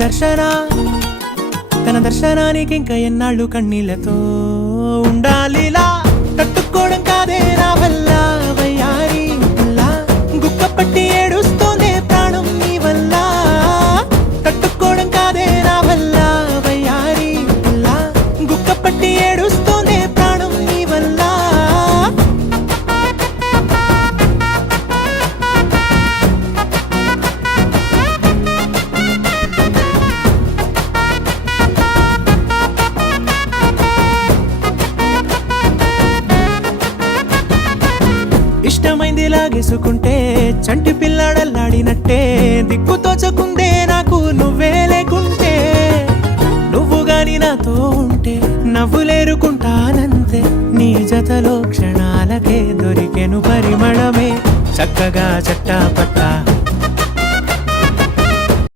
దర్శన తన దర్శనానికి ఇంకా ఎన్నాళ్ళు కన్నీళ్లతో ఉండాలిలా తట్టుకోవడం కాదే నా వల్ల వయ్యారి గుక్క పట్టి ఏడుస్తోందే ప్రాణం నీ వల్ల తట్టుకోవడం కాదే నా వల్ల వయ్యారి గుక్క పట్టి ఏడుస్తోందే ప్రాణం నీ వల్ల ఇష్టమైంది లాగేసుకుంటే చంటి పిల్లాడల్లాడినట్టే దిక్కు తోచకుందే నాకు నువ్వే లేకుంటే నువ్వు గాని నాతో ఉంటే నవ్వులేరుకుంటానంతే నీ జతలో క్షణాలకే దొరికెను పరిమళమే చక్కగా చట్టా పట్టా